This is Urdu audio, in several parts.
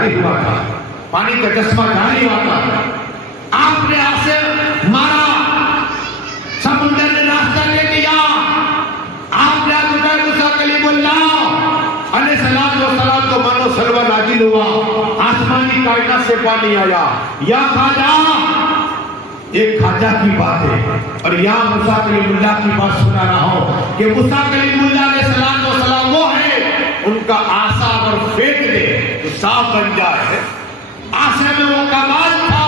جاری ہوا تھا، پانی کا چشمہ جاری ہوا تھا. آپ نے آپ سے مارا، سمندر نے راستہ لے لیا. آپ نے حضرت موسیٰ کلیم اللہ علیہ السلام کو منو سلوہ نازل ہوا، آسمانی کائنات سے پانی آیا. یا خواجہ، ایک خواجہ کی بات ہے اور یہاں موسیٰ کلیم اللہ کی بات سنا رہا ہوں کہ موسیٰ کلیم اللہ علیہ السلام وہ ہے، ان کا آسا اگر پھینک دے تو صاف بن جائے. آسے میں وہ کمال تھا،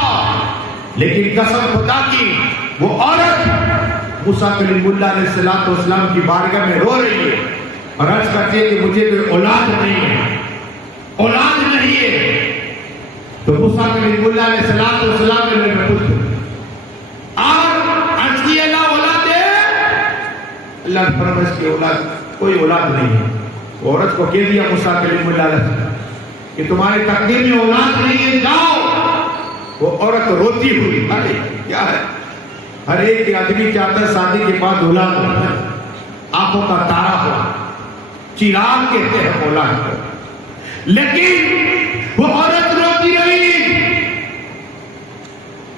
لیکن قسم خدا کی وہ عورت موسیٰ کلیم اللہ علیہ السلام کی بارگاہ میں رو رہی ہے اور عرض کرتی ہے کہ مجھے کوئی اولاد نہیں ہے، اولاد نہیں ہے. تو موسیٰ کلیم اللہ علیہ السلام نے میں پوچھا اور عرض کی اللہ اولاد دے. اللہ نے فرمایا اس کی اولاد کوئی اولاد نہیں ہے. عورت کو کہہ دیا موسیٰ کلیم اللہ علیہ السلام کہ تمہارے تقدیر میں اولاد نہیں ہے، جاؤ. وہ عورت روتی ہوئی، ارے کیا ہے، ہر ایک آدمی چاہتا ہے شادی کے بعد اولاد ہو، آنکھوں کا تارا ہو، چراغ کہتے ہیں اولاد کو. لیکن وہ عورت روتی رہی.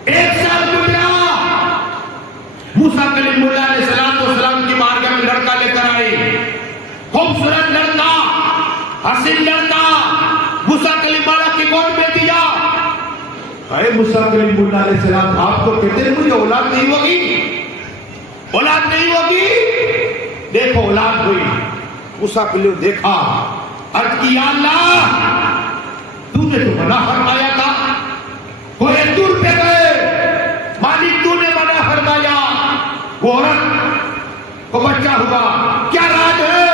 1 سال گزرا، موسیٰ کلیم اللہ علیہ السلام کی بارگاہ میں لڑکا لے کر آئی، خوبصورت لڑکا، حسین لڑکا. موسیٰ کلیم اللہ کی گود میں دیا. اے موسیٰ کلیم اللہ علیہ السلام، آپ تو کہتے ہیں مجھے اولاد نہیں ہوگی، اولاد نہیں ہوگی. دیکھو اولاد ہوئی. موسیٰ کلیم دیکھا، عرض کی یا اللہ تو نے تو منع فرمایا تھا، کوئی دور پہ گئے، مالک تو نے منع فرمایا. وہ عورت کو بچہ ہوا، کیا راز ہے؟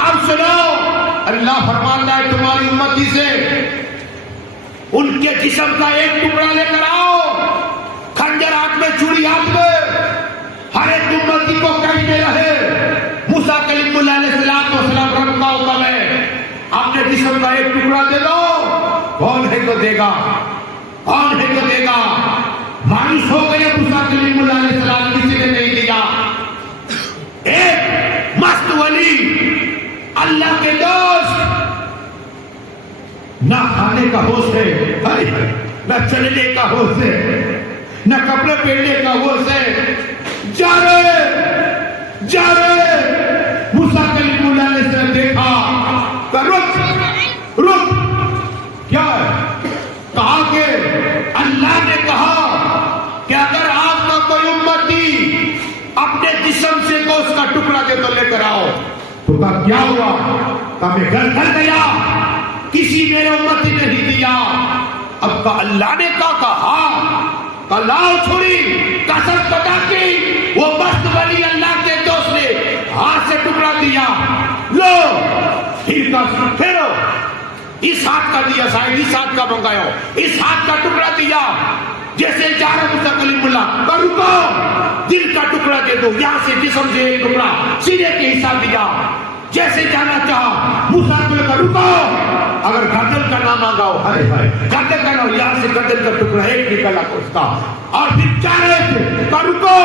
اب سنو، اللہ فرماتا ہے تمہاری امتی سے ان کے جسم کا ایک ٹکڑا لے کر آؤ، خنجر ہاتھ میں، چوڑی ہاتھ میں، ہر ایک امتی کو کہتے رہے موسیٰ کلیم اللہ علیہ السلام رب کا حکم ہے، اپنے جسم کا ایک ٹکڑا دے دو. کون ہے تو دے گا، کون ہے تو دے گا. مایوس ہو گئے موسیٰ کلیم اللہ علیہ السلام، کسی نے نہیں دیا. ایک مست ولی، اللہ کے دوست، نہ کھانے کا ہوش ہے، نہ چلنے کا ہوش ہے، نہ کپڑے پہننے کا ہوش ہے. جا رہے موسیٰ کلیم اللہ علیہ السلام دیکھا کہ رک کیا ہے. کہا کہ اللہ نے کہا کہ اگر آپ کا کوئی امتی اپنے جسم سے گوشت کا ٹکڑا دے تو لے کر آؤ. تو کہا کیا ہوا؟ کہا میں گھر گیا، کسی میرے امتی نے نہیں دیا. اب کہا اللہ نے کہا لاؤ چھری. قسم خدا کی وہ مست ولی اللہ کے دوست نے ہاتھ سے ٹکڑا دیا. لو پھیرو، اس ہاتھ کا دیا، شاید اس ہاتھ کا منگایا، اس ہاتھ کا ٹکڑا دیا. جیسے جا رہا موسیٰ کلیم اللہ، پر رکو، دل کا ٹکڑا دے دو. یہاں سے جسم سے ایک ٹکڑا سینے کے حصہ دیا. جیسے جانا چاہا موسیٰ کلیم اللہ، رکو، اگر گردن کا نام آگا ہو، گردن کا نام، یہاں سے گردن کا ٹکڑا ایک نکلا اس کا. اور پھر چاہ رہے تھے، پر رکو،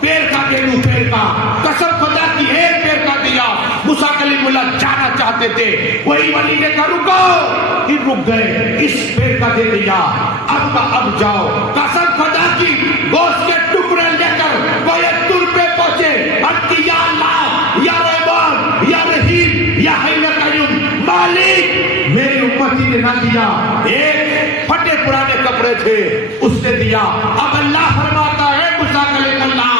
پیر کا دے دوں، پیر کا. قسم خدا کی ایک پیر کا دیا. موسیٰ کلیم اللہ جانا چاہتے تھے، وہی ولی نے کہا رکو، پھر رک گئے، اس پیر کا دے دیا. اب جاؤ. قسم خدا کی گوشت کے ٹکڑے لے کر وہ ایک دور پہ پہنچے. یا اللہ، یا رحمان، یا رحیم، یا حی قیوم، مالک میری امتی نے نہ دیا. ایک پھٹے پرانے کپڑے تھے، اس نے دیا. اب اللہ فرماتا ہے موسیٰ کلیم اللہ،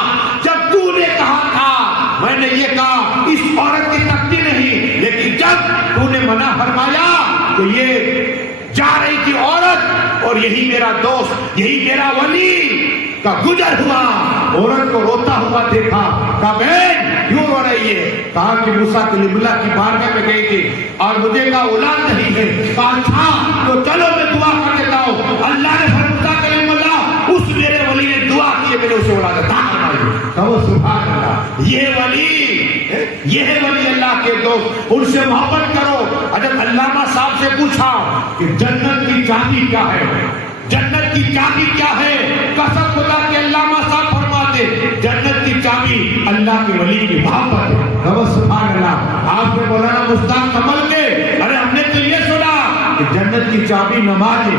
جب تو نے کہا تھا، میں نے یہ کہا اس عورت کی تقدیر نہیں، لیکن جب تو نے منع فرمایا تو یہ جا رہی تھی عورت اور یہی میرا دوست، یہی میرا ولی کا گزر ہوا. عورت کو روتا ہوا دیکھا. کہا بہن کیوں رو رہی ہے؟ کہا کہ موسیٰ کلیم اللہ کی بارگاہ میں گئی تھی اور مجھے کہا اولاد نہیں ہے. کہا اچھا تو چلو میں دعا کر دیتا ہوں. اللہ نے فرمایا موسیٰ کلیم اللہ، اس میرے ولی نے دعا کی ہے، میں نے اسے اولاد عطا فرمائی. کہو سبحان اللہ. یہ ولی اللہ کے دوست، ان سے محبت کرو. حضرت علامہ صاحب سے پوچھا کہ جنت کی چابی کیا ہے؟ جنت کی چابی کیا ہے؟ قسم خدا کے علامہ صاحب فرماتے جنت کی چابی اللہ کے ولی کی محبت ہے. سبحان اللہ. آپ نے مولانا مشتاق کمل کے، ارے ہم نے تو یہ سنا کہ جنت کی چابی نماز ہے،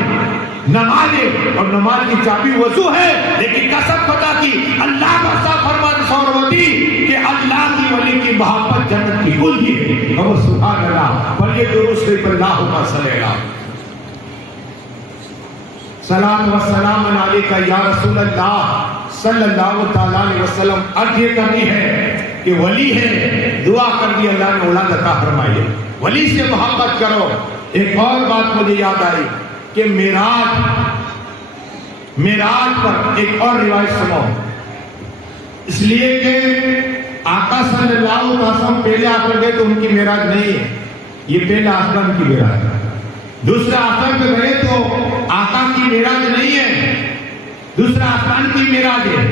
نماز ہے، اور نماز کی چابی وضو ہے، لیکن قسم خدا کی اللہ کا صاف فرمان سورودی کہ اللہ کی ولی کی محبت جنت کی کنجی ہے۔ اور سبحان اللہ، پڑھیے درود شریف، اللہم صلی اللہ صلاۃ و سلام علیکہ یا رسول اللہ صلی اللہ تعالیٰ علیہ وسلم۔ عرض یہ کرنی ہے کہ ولی ہے، دعا کر دی اللہ نے اولاد عطا فرمائی، ولی سے محبت کرو۔ ایک اور بات مجھے یاد آئی کہ معراج پر ایک اور روایت سنو، اس لیے کہ آقا صلی اللہ علیہ وسلم پہلے آ کر گئے تو ان کی معراج نہیں ہے، یہ پہلے آسمان کی معراج ہے۔ دوسرے آسمان پہ گئے تو آقا کی معراج نہیں ہے، دوسرا آسمان کی معراج ہے۔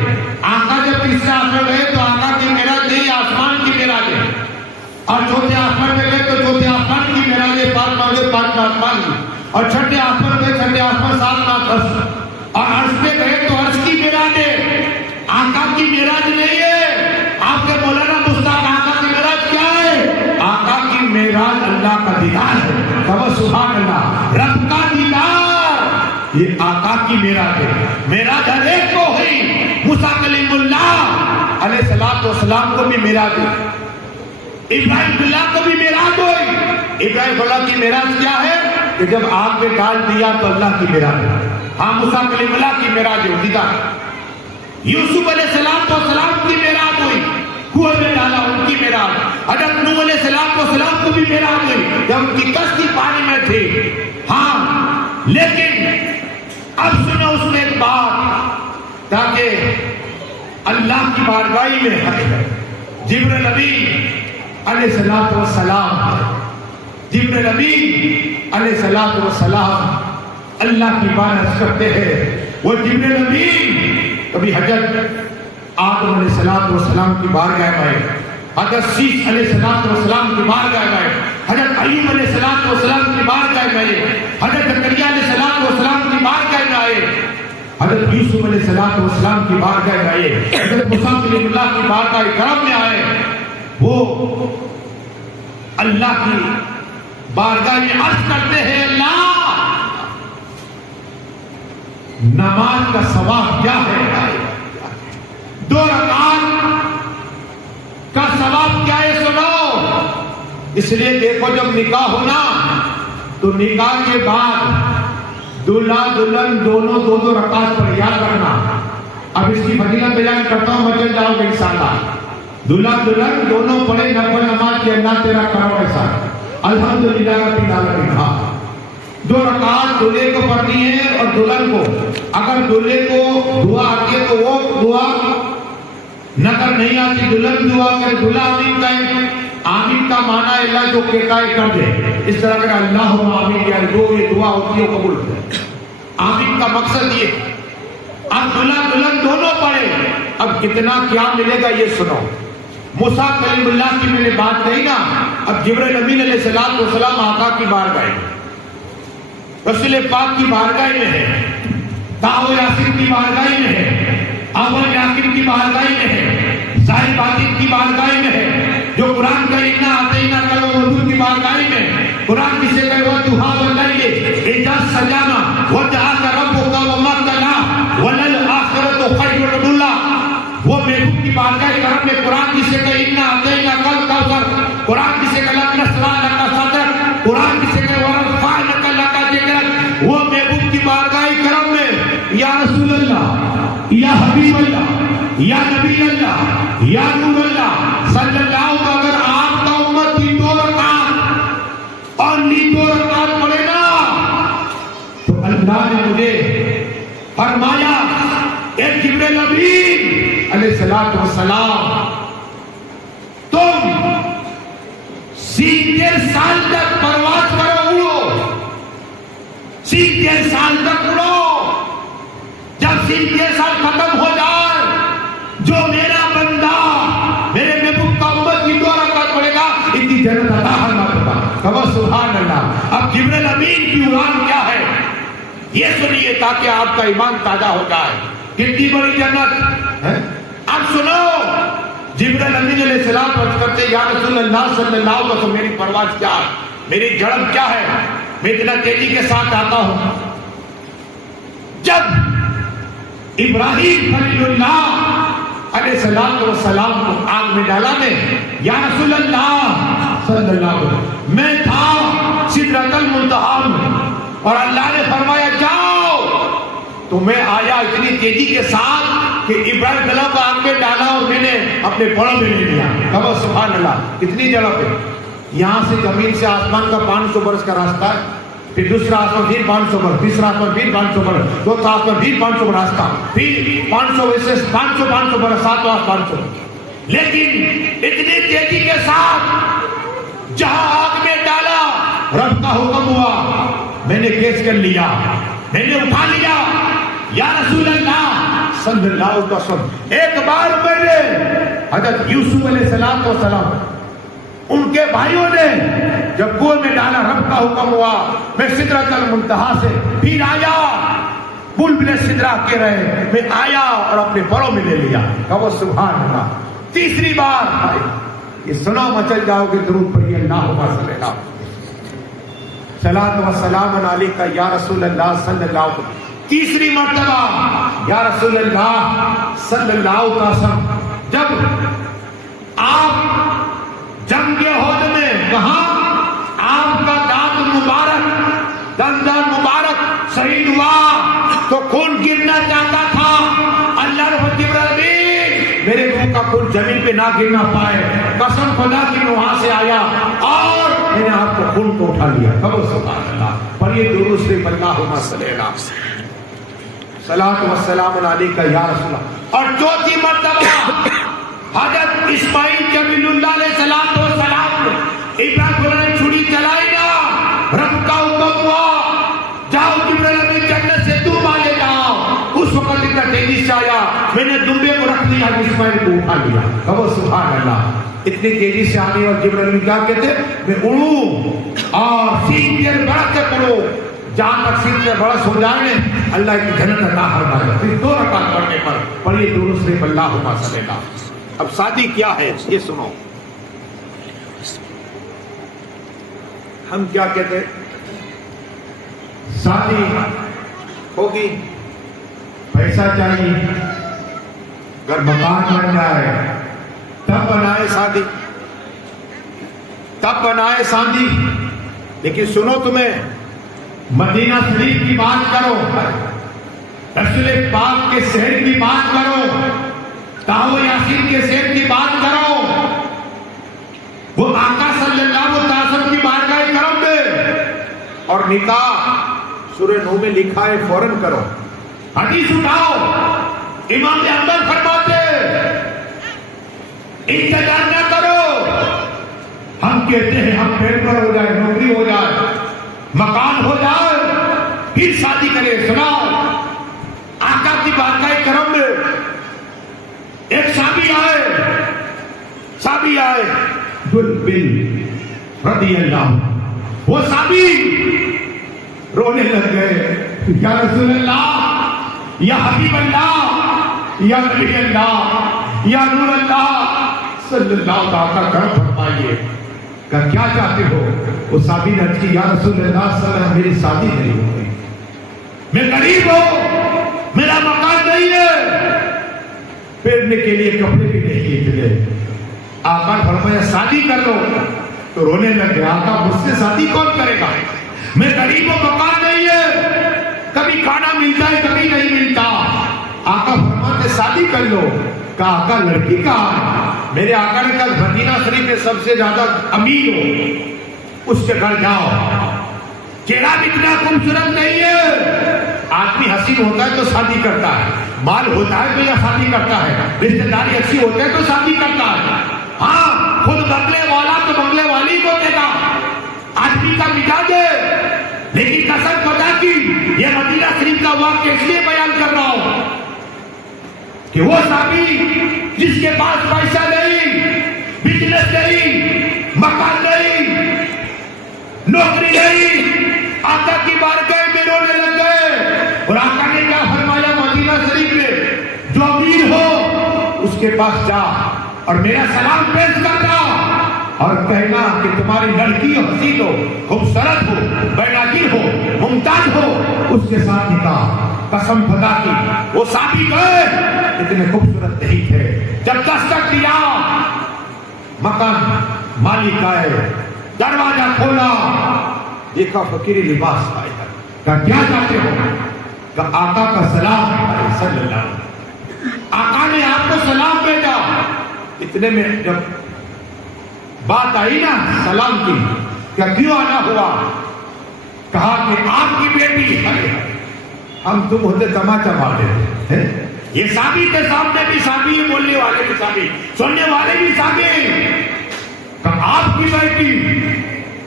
آقا جب تیسرے آسمان گئے تو آقا کی معراج نہیں، آسمان کی معراج ہے۔ اور چوتھے آسمان پہ گئے تو چوتھے آسمان کی معراج ہے، پانچ آسمان کی۔ اور چھٹے آسمان گئے، چھٹے آسمان، ساتواں عرش، اور عرش پہ گئے تو عرش کی معراج ہے، آقا کی معراج نہیں ہے۔ آپ کے مولانا مصطفیٰ آقا کی معراج کیا ہے؟ آقا کی معراج اللہ کا دیدار ہے۔ سبحان اللہ، رب کا دیدار، یہ آقا کی معراج ہے۔ معراج ہر ایک کو ہوئی، موسیٰ کلیم اللہ علیہ السلام کو بھی معراج ہوئی، ابراہیم اللہ کو بھی معراج ہوئی۔ ابراہیم اللہ کی معراج کیا ہے کہ جب آگ میں ڈال دیا تو اللہ کی معراج ہے۔ ہاں، موسیٰ کلیم اللہ کی معراج ہے، دیدار۔ یوسف علیہ السلام کی معراج ہوئی، کنویں میں ڈالا، ان کی معراج۔ حضرت نوح علیہ السلام کو بھی معراج ہوئی جب ان کی کشتی پانی میں تھی۔ ہاں، لیکن اب سنو اس میں ایک بات، تاکہ اللہ کی بارگاہ میں ہے۔ جبرائیل امین علیہ السلام، جبرائیل امین علیہ السلام اللہ کی بارگاہ کرتے ہیں۔ وہ جبرائیل امین کبھی حضرت آدم علیہ السلام کی بارگاہ میں آئے، حضرت شیش علیہ السلام کی بارگاہ میں آئے، حضرت ایوب علیہ السلام کی بارگاہ میں آئے، حضرت زکریا علیہ السلام کی بارگاہ میں آئے، حضرت یوسف علیہ السلام کی بارگاہ میں آئے، حضرت موسیٰ کلیم اللہ کی بارگاہ کرم میں آئے۔ وہ اللہ کی بارگاہ میں عرض کرتے ہیں، اللہ نماز کا ثواب کیا ہے؟ 2 رکعت کا ثواب کیا ہے؟ سنو، اس لیے دیکھو جب نکاح ہونا تو نکاح کے بعد دلہا دلہن دونوں 2 رکعت پر یاد رکھنا۔ اب اس کی فضیلت بیان کرتا ہوں، بچے جاؤ گے انشاءاللہ۔ دلہا دلہن دونوں پڑھے نفل نماز کے اللہ تیرا کرو ایسا، الحمدللہ رب العالمین۔ 2 رکعت دلہے کو پڑھنی ہے اور دلہن کو۔ اگر دلہے کو دعا آتی ہے تو وہ دعا، نگر نہیں آتی دلہن دعا کرے، دلہا آمین کہے۔ آمین کا معنی ہے اللہ جو کہتا ہے کر دے، اس طرح کہ اللہم آمین، یا جو یہ دعا ہوتی ہے قبول ہوتی ہے۔ آمین کا مقصد یہ۔ اب دلہا دلہن دونوں پڑھے، اب کتنا کیا ملے گا یہ سنو۔ موسیٰ کلیم اللہ کی میں نے بات کہی نا، اب جبرائیل امین علیہ السلام آقا کی بارگاہ میں، رسول پاک کی بارگاہ میں ہے، داؤ یاسین کی بارگاہ میں ہے، اول یاسین کی بارگاہ میں ہے، ظاہر باطن کی بارگاہ میں ہے، جو قرآن کا انا آتینا کل اردو کی بارگاہ میں، قرآن کسے کہے وہ دہا واللیل اذا سجانا وجعلک ربک وما قلا وللآخرۃ خیر اللہ۔ وہ محبوب کی بارگاہ کرم میں قرآن جسے کہ انا آتینا کل کوثر، قرآن جسے کہ لم نشرح لک صدرک، قرآن جسے کہ ورفعناک لک ذکرک، وہ محبوب کی بارگاہ کرم میں یا رسول اللہ، یا حبیب اللہ، یا نبی اللہ، یا نور اللہ صلی اللہ علیہ وسلم، اگر آپ کا امت کی 2 رکعت اور 2 رکعت پڑھے نا تو اللہ نے مجھے فرمایا، اے جبرائیل امین علیہ السلام، تم 70 سال تک پرواز کرو، اڑو 70 سال تک اڑو۔ جب 70 سال ختم ہو جائے، جو میرا بندہ میرے محبوب کا امت کی 2 رکعت پڑھے گا، اتنی جنت عطا فرماتا۔ کہو سبحان اللہ۔ اب جبرائیل امین کی اڑان کیا ہے یہ سنیے تاکہ آپ کا ایمان تازہ ہو جائے۔ کتنی بڑی جنت ہے۔ اب سنو، جبرائیل امین علیہ السلام عرض کرتے یا رسول اللہ صلی اللہ علیہ وسلم، میری پرواز کیا ہے، میری جڑب کیا ہے؟ میں اتنا تیزی کے ساتھ آتا ہوں. جب ابراہیم خلیل اللہ علیہ السلام کو آگ میں ڈالا نے، یا رسول اللہ صلی اللہ علیہ وسلم، میں تھا سدرۃ المنتہا میں اور اللہ نے فرمایا جاؤ، تو میں آیا اتنی تیزی کے ساتھ کہ ابراہیم اللہ کو آگ میں ڈالا اور میں نے اپنے پڑوں میں لے لیا. کہو سبحان اللہ. کتنی جگہ پہ؟ یہاں سے زمین سے آسمان کا 500 برس کا راستہ ہے، پھر دوسرا آسمان پھر 500 برس، تیسرا آسمان پھر 500 برس، چوتھا آسمان پھر 500 برس راستہ، پھر 500 ویسے 500 برس، ساتواں آسمان 500. لیکن اتنی تیزی کے ساتھ جہاں آگ میں ڈالا، رب کا حکم ہوا، میں نے کیچ کر لیا، میں نے اٹھا لیا. یا رسول اللہ صلی اللہ علیہ وسلم، ایک بار میں نے حضرت یوسف علیہ السلام ان کے بھائیوں نے جب کنویں میں ڈالا، رب کا حکم ہوا، میں سدرۃ المنتہا سے پھر آیا، بلبلے سدرہ کے رہے، میں آیا اور اپنے پروں میں لے لیا. کہو سبحان اللہ. تیسری بار یہ سنا مچل جاؤ گے درود پڑھیے اللہم صلی اللہ، صلاۃ و سلام علیکہ یا رسول اللہ صلی اللہ علیہ وسلم. تیسری مرتبہ یا رسول اللہ صلی اللہ علیہ وسلم، جب آپ جنگ احد میں، کہاں آپ کا دانت مبارک، دندان مبارک شہید ہوا تو خون گرنا چاہتا تھا. اللہ رب العالمین میرے منہ کا خون زمین پہ نہ گرنا پائے، قسم خدا کی وہاں سے آیا اور میں نے آپ کو خون کو اٹھا لیا. کہو سبحان اللہ. پر یہ درود شریف اللہم صلی اللہ، صلاۃ و سلام علیکہ یا رسول اللہ. اور چوتھی مرتبہ حضرت اسماعیل جلیل اللہ علیہ السلام ابراہیم نے چھری چلائی نا، رب کا حکم ہوا جاؤ جبرائیل جنت سے دم لے جاؤ. اس وقت اتنا تیزی سے آیا، میں نے دمبے کو رکھ لیا، اسماعیل کو اٹھا لیا. کہو سبحان اللہ. اتنی تیزی سے آنے اور جبرائیل کیا کہتے میں اڑوں اور سین کے برکت سے پڑھوں، جہاں تک سین کے برس ہو جائے اللہ کی جنت عطا فرمائے. پھر 2 رکعت پڑھنے پر پڑھیے درود شریف اللہم صلی اللہ. اب شادی کیا ہے یہ سنو. ہم کیا کہتے شادی ہوگی، پیسہ چاہیے، اگر مکان بن جائے تب بنائے شادی، تب بنائے شادی. لیکن سنو، تمہیں مدینہ شریف کی بات کرو، رسول پاک کے شہر کی بات کرو، تاو یاسین کے شہر کی بات کرو، وہ آقا صلی اللہ علیہ وسلم کی بارگاہ کرم میں، اور نکاح سورہ نو میں لکھا ہے فوراً کرو. حدیث اٹھاؤ، امام احمد فرماتے انتظار نہ کرو. ہم کہتے ہیں ہم پیپر ہو جائے، نوکری ہو جائے، مکان ہو جائے پھر شادی کرے. سناؤ، آقا کی بارگاہ کرم میں ایک صحابی آئے بن رضی اللہ، وہ صحابی رونے لگ گئے، یا رسول اللہ، یا حبیب اللہ، یا نبی اللہ، یا نور اللہ صلی اللہ علیہ کرم فرمائیے. کہ کیا چاہتے ہو؟ وہ صحابی نے عرض کی، یا رسول اللہ صلی اللہ علیہ وسلم میری شادی نہیں ہو گئی، میں غریب ہوں، میرا مکان نہیں ہے، پہننے کے لیے کپڑے بھی نہیں اتنے. آقا فرمایا شادی کر لو. تو رونے لگ گیا، آقا مجھ سے شادی کون کرے گا، میں غریب ہوں، مکان نہیں ہے، کبھی کھانا ملتا ہے کبھی نہیں ملتا. آقا فرماتے شادی کر لو. کہا آقا لڑکی کہاں؟ میرے آقا نے کہا مدینہ شریف میں سب سے زیادہ امیر ہو، اس کے گھر جاؤ. چہرہ بھی اتنا خوبصورت نہیں ہے، آدمی حسین ہوتا ہے تو شادی کرتا ہے، مال ہوتا ہے تو یہ شادی کرتا ہے، رشتہ داری اچھی ہوتے ہیں تو شادی کرتا ہے. ہاں، خود بنگلے والا تو بنگلے والی کو دے گا، آدمی کا مزاج ہے. لیکن قسم خدا کی یہ مدینہ شریف کا واقعہ اس لیے بیان کر رہا ہوں کہ وہ صحابی جس کے پاس پیسہ نہیں، بزنس نہیں، مکان نہیں، نوکری نہیں، آقا کی بارگاہ میں رونے لگ گئے. اور آقا نے کیا فرمایا مدینہ شریف میں، جو امیر ہو اس کے پاس جا اور میرا سلام پیش کرنا. اور کہنا کہ تمہاری لڑکی حسین ہو، خوبصورت ہو، بیناگیر ہو، ممتاز ہو، اس کے ساتھ نکاح۔ قسم خدا کی وہ صحابی گئے، اتنے خوبصورت نہیں تھے۔ جب دستک دیا، مکان مالک آئے، دروازہ کھولا، دیکھا فقیری لباس آیا، کہا کیا چاہتے ہو؟ کہا آقا کا سلام ہے صلی اللہ علیہ وسلم، آقا نے آپ کو سلام بھیجا۔ اتنے میں جب بات آئی نا سلام کی، کیا کیوں آنا ہوا؟ کہا کہ آپ کی بیٹی ہے، ہم تم ہوتے تماچا مار دیتے۔ یہ صحابی کے سامنے بھی صحابی، بولنے والے بھی صحابی، سننے والے بھی صحابی۔ کہا آپ کی بیٹی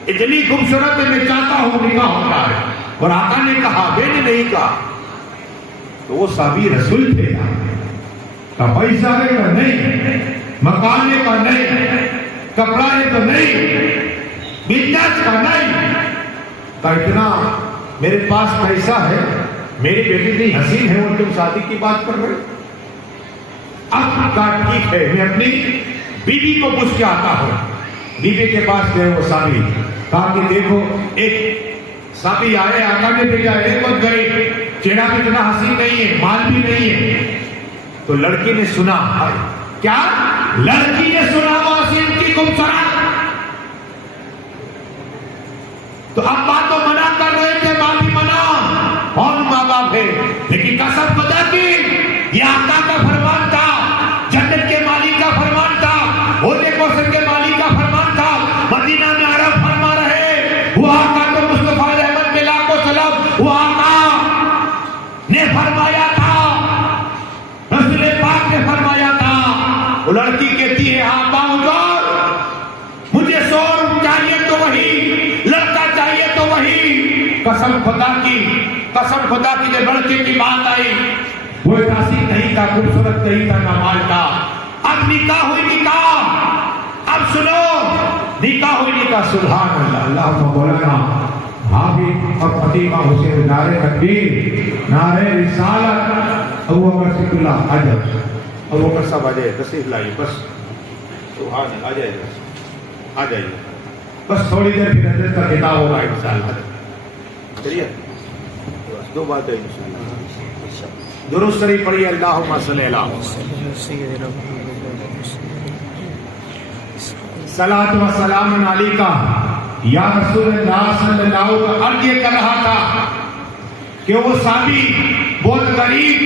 اتنی خوبصورت ہے، میں چاہتا ہوں نکاح ہوتا ہے۔ اور آقا نے کہا، میں نے نہیں کہا۔ تو وہ صحابی رسول تھے، کہا پیسہ ہے تو نہیں، مکان ہے تو نہیں، کپڑا ہے تو نہیں، بزنس کا نہیں، کہا اتنا میرے پاس پیسہ ہے، میری بیٹی اتنی حسین ہے اور تم شادی کی بات کر رہے۔ اب کہا ٹھیک ہے، میں اپنی بیوی کو پوچھ کے آتا ہوں۔ بیوی کے پاس گئے وہ صحابی، کہا کہ دیکھو ایک صحابی آئے، آقا نے بھیجا، ایک وقت گئے، چہرہ بھی اتنا حسین نہیں ہے، مال بھی نہیں ہے۔ تو لڑکی نے سنا، کیا لڑکی نے سنا وہ حسین کی خوبصورت، تو اب بات تو منع کر رہے تھے، ماں بھی منع، کون ماں باپ ہے، لیکن قسم خدا کی یہ آقا کا فرمان تھا، جنت کے مالک کا فرمان تھا، ہوتے کوثر کے مالک کا فرمان تھا۔ مدینہ میں عرب فرما رہے، وہ آقا تو مصطفیٰ رحمت کے لاکھوں سلام، وہ آقا نے فرمایا تھا، رسول پاک نے فرمایا تھا۔ وہ لڑکی کہتی ہے، ہاں باوجود مجھے شور چاہیے تو وہی، لڑکا چاہیے تو وہی۔ قسم خدا کی جب لڑکے کی بات آئی، وہ حسین نہیں تھا، خوبصورت نہیں تھا، نامال تھا۔ اب نکاح ہوئی، نکاح، اب سنو، نکاح ہوئی، نکاح، سبحان اللہ، اللہ مولانا حافظ اور فاطمہ حسین، نعرہ تکبیر، نعرہ رسالت، ابو بکر صدیق اللہ، آ جاؤ، ابو بکر صاحب آ جائے، تشریف لائیے، بس سبحان اللہ، آ جائے، آ جائیے، بس تھوڑی دیر پھر حضرت کا خطاب ہوگا انشاءاللہ۔ چلیے بس دو باتیں انشاءاللہ، درود شریف پڑھیے، اللہم صلی اللہ صلاۃ و سلام علیکہ یا رسول اللہ صلی اللہ علیہ وسلم۔ عرض یہ کر رہا تھا کہ وہ صحابی بہت غریب،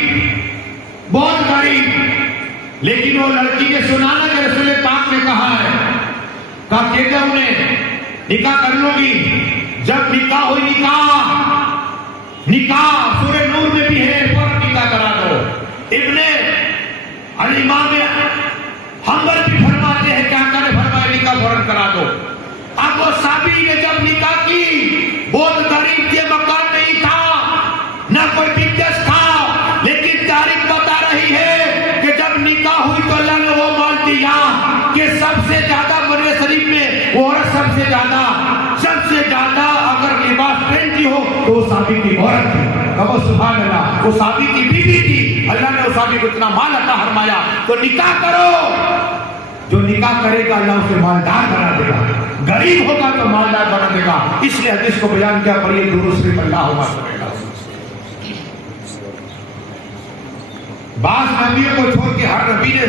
لیکن وہ لڑکی نے سنا نا کہ رسول پاک نے کہا ہے، کہا کہ جب انہیں نکاح کر لوں گی، جب نکاح ہوئی، نکاح سورہ نور میں بھی ہے، فوراً نکاح کرا دو۔ ابن الامام حنبل بھی فرماتے ہیں، کیا کرے، فرمایا نکاح فوراً کرا دو۔ اب وہ صحابی نے جب نکاح کی، بہت غریب تھے، مکان نہیں تھا، نہ کوئی بزنس تھا، لیکن تاریخ بتا رہی ہے کہ جب نکاح ہوئی تو اللہ نے وہ مال دیا کہ سب سے زیادہ مدینہ شریف میں وہ عورت سب سے زیادہ اگر لباس پہنتی ہو تو وہ صحابی کی عورت تھی۔ کہو سبحان اللہ، وہ صحابی کی بیوی تھی، اللہ نے اس صحابی کو اتنا مال عطا فرمایا۔ تو نکاح کرو، جو نکاح کرے گا اللہ اسے مالدار بنا دے گا، غریب ہوگا تو مالدار بنا دے گا۔ اس لیے حدیث کو بیان کیا، پڑھیے درود شریف، اللہم صلی اللہ۔ بعض نبیوں کو چھوڑ کے ہر نبی نے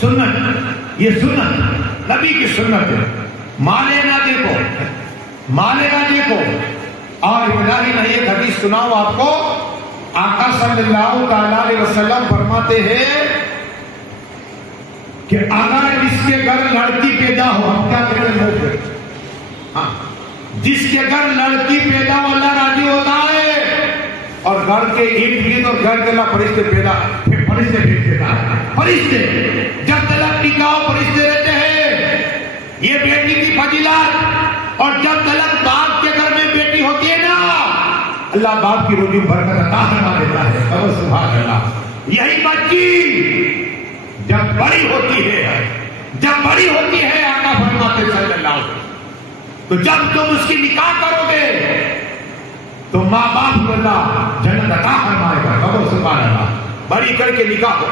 سنت، یہ سنت نبی کی سنت ہے، مالے نہ دیکھو، اور الہی نے ایک حدیث سناؤ آپ کو، آقا صلی اللہ تعالی علیہ وسلم فرماتے ہیں کہ اگر جس کے گھر لڑکی پیدا ہو، ہم کیا کہتے ہیں، ہاں، جس کے گھر لڑکی پیدا ہو اللہ راضی ہوتا ہے، اور گھر کے ارد گرد اور گھر کے اللہ فرشتے بھیجتا ہے، فرشتے جب تلک نکاح فرشتے رہتے ہیں، یہ بیٹی کی فضیلت۔ اور جب تلک باپ کے گھر میں بیٹی ہوتی ہے نا، اللہ باپ کی روزی برکت عطا فرما دیتا ہے۔ سبحان اللہ۔ یہی بچی جب بڑی ہوتی ہے آقا فرماتے صلی اللہ علیہ وسلم، تو جب تم اس کی نکاح کرو گے تو ماں باپ کو اللہ جنت عطا فرمائے گا۔ سبحان اللہ۔ بڑی کر کے نکاح ہو،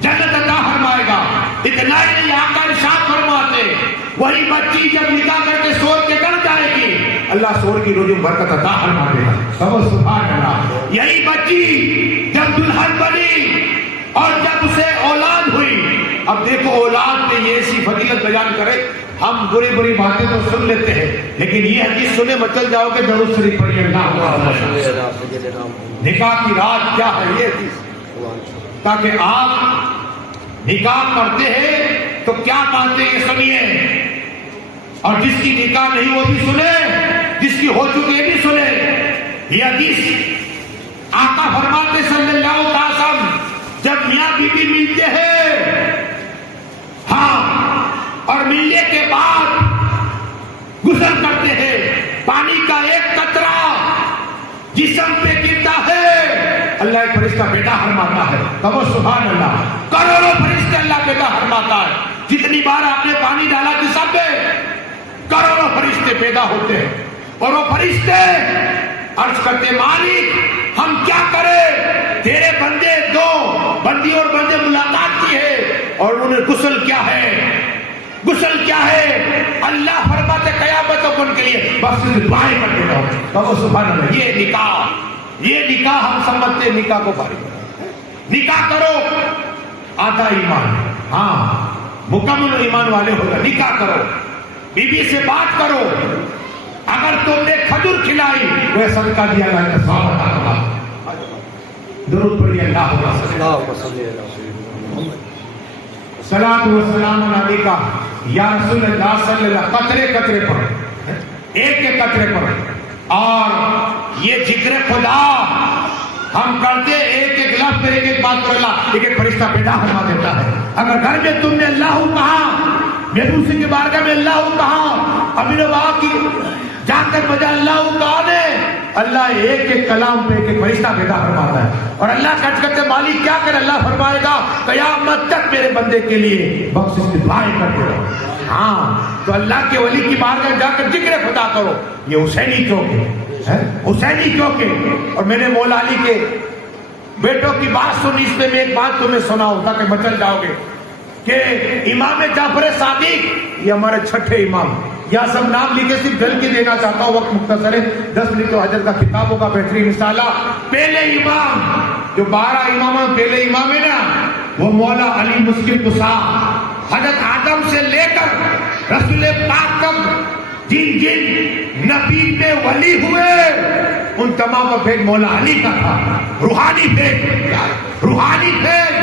جنت عطا فرمائے گا۔ اتنا ہی نہیں، آقا ارشاد فرماتے وہی بچی جب نکاح کر کے سور کے ڈر جائے گی اللہ سور کی روزی میں برکت عطا فرما دے گا. سبحان اللہ. یہی بچی جب دلہن بنی اور جب اسے اولاد ہوئی, اب دیکھو اولاد میں یہ ایسی فضیلت بیان کرے, ہم بری بری باتیں تو سن لیتے ہیں لیکن یہ حدیث سنے مچل جاؤ کہ درود شریف پڑھیے نکاح کی رات کیا ہے یہ حدیث, تاکہ آپ نکاح کرتے ہیں تو کیا باتیں یہ سنیے, اور جس کی نکاح نہیں وہ بھی سنے, جس کی ہو چکے بھی سنے. یہ حدیث آقا فرماتے صلی اللہ علیہ وسلم جب میاں بیوی ملتے ہیں, ہاں, اور ملنے کے بعد غسل کرتے ہیں, پانی کا ایک قطرہ جسم پہ گرتا ہے اللہ ایک فرشتہ پیدا فرماتا ہے. کہو سبحان اللہ. کروڑوں فرشتے اللہ پیدا فرماتا ہے. جتنی بار آپ نے پانی ڈالا جسم پہ کروڑوں فرشتے پیدا ہوتے ہیں, اور وہ فرشتے عرض کرتے مالک ہم کیا کریں, تیرے بندے دو بندی اور بندے ملاقات کی ہے اور انہوں نے غسل کیا ہے, غسل کیا ہے, اللہ فرماتے قیامت تک ان کے لیے بس دعائیں کرتے رہو. کہو سبحان اللہ. یہ نکاح ہم سمجھتے ہیں نکاح کو فارغ کرو, نکاح کرو آدھا ایمان, ہاں مکمل ایمان والے ہوگا. نکاح کرو, بیوی سے بات کرو, اگر تم نے کھجور کھلائی وہ صدقہ دیا اللہ کا ثواب عطا ہوگا. درود پڑھیے اللہم صلاۃ و سلام علیک یا رسول اللہ صلی اللہ. قطرے قطرے پر, ایک ایک قطرے پر, اور یہ ذکر خدا ہم کرتے ایک ایک لفظ ایک ایک بات پر اللہ ایک ایک فرشتہ پیدا فرما دیتا ہے. اگر گھر میں تم نے اللہ کہا, محبوب کے بارگاہ میں اللہ کہا, امین بابا کی جا کر بجا اللہ کہا نے, اللہ ایک ایک کلام پہ ایک ایک فرشتہ پیدا فرماتا ہے. اور اللہ کٹ کرتے مالک کیا کر, اللہ فرمائے گا قیامت تک میرے بندے کے لیے بخشش کی دعائیں کرتے رہو. ہاں تو اللہ کے ولی کی بارگاہ جا کر ذکر خدا کرو. یہ حسینی چوک ہے, حسینی چوک ہے. اور میں نے مولا علی کے بیٹوں کی بات سنی, اس میں میں ایک بات تمہیں سناؤں تاکہ مچل جاؤ گے کہ امام جعفر صادق یہ ہمارے چھٹے امام, یا سب نام لکھے صرف جلدی دینا چاہتا ہوں, وقت مختصر ہے. 10 منٹ تو حضرت کا کتاب ہوگا بہترین رسالہ. پہلے امام جو 12 امام پہلے امام ہے نا وہ مولا علی مشکل کشا, حضرت آدم سے لے کر رسول پاک تک جن جن نبی میں ولی ہوئے ان تمام کا پھیک مولا علی کا تھا. روحانی پھیک, روحانی پھیک.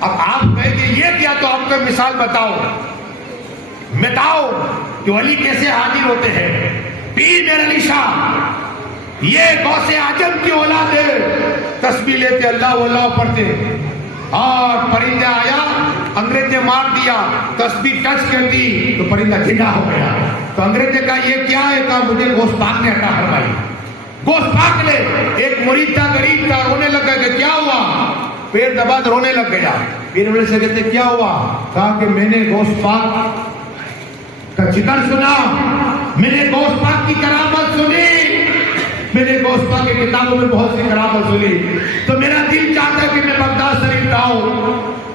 اب آپ کہیں گے یہ کیا, تو آپ کو مثال بتاؤ کہ ولی کیسے حاضر ہوتے ہیں. پیر میر علی شاہ یہ غوث اعظم کی اولاد ہے, تسبیح لیتے اللہ واللہ پڑھتے, اور پرندہ آیا انگریز نے مار دیا, تسبیح ٹچ کر دی تو پرندہ زندہ ہو گیا. تو انگریز نے کہا یہ کیا ہے, کہا مجھے گوشت پاک نے عطا فرمائی, گوشت پاک لے. ایک مرید تھا, غریب تھا, رونے لگا کہ کیا ہوا, پیر دبا رونے لگ گیا. پیر والے سے کہتے کیا ہوا, کہا کہ میں نے گوشت پاک کا ذکر سنا, میں نے گوشت پاک کی کرامت سنی, میں نے گوشت پاک کی کتابوں میں بہت سی کرامت سنی, تو میرا دل چاہتا ہے کہ میں بغداد شریف جاؤں,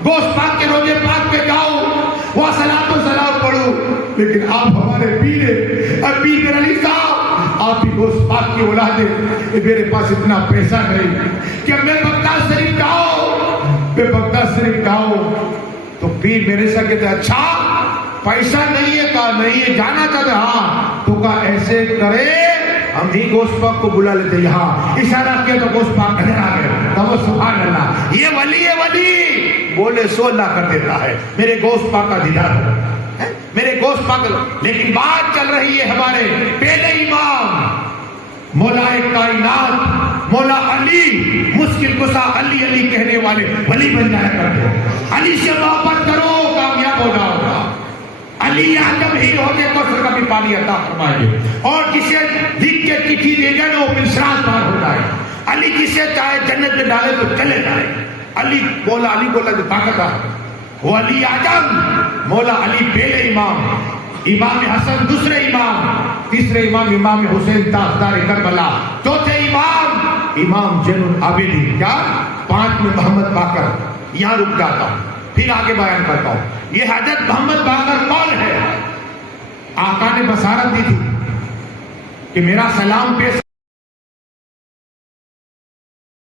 گوشت پاک کے روزے پاک پہ جاؤں, وہ صلاۃ و سلام پڑھوں. لیکن آپ ہمارے پیر ہیں, اور پیر میرے علی صاحب آپ بھی گوشت پاک کی اولاد ہیں, میرے پاس اتنا پیسہ نہیں کہ میں بغداد شریف جاؤں, میں بغداد شریف جاؤں. تو پیر میرے سے کہتے اچھا پیسہ نہیں ہے, کہا نہیں ہے, جانا چاہتے, ہاں تو کہا ایسے کرے ہم ہی گوشت پاک کو بلا لیتے, یہاں اشارہ کیا تو گوشت پاک گھر آ گئے. کہو سبحان اللہ. یہ ولی ہے, ولی بولے سو اللہ کر دیتا ہے. میرے گوشت پاک کا دیدار ہے, میرے گوشت پاک. لیکن بات چل رہی ہے ہمارے پہلے امام مولا کائنات مولا علی مشکل کشا, علی علی کہنے والے ولی بن جایا کرتے. علی سے محبت کرو کامیاب ہو جاؤ گا. علی اعظم ہی ہوتے تو سر کا بھی پانی عطا فرمائے, اور جسے لکھ کے چٹھی دے جائے وہ مصراج پار ہو جائے. علی جسے چاہے جنت میں ڈالے تو چلے جائے. علی مولا جو طاقت ہے وہ علی اعظم مولا علی پہلے امام, امام حسن دوسرے امام, تیسرے امام امام حسین تاجدار کربلا, چوتھے امام زین العابدین, کیا 5 میں محمد باقر. یہاں رک جاتا ہوں. پھر آگے بیان کرتا ہوں. یہ حضرت محمد باقر کون ہے؟ آقا نے بشارت دی تھی کہ میرا سلام پیش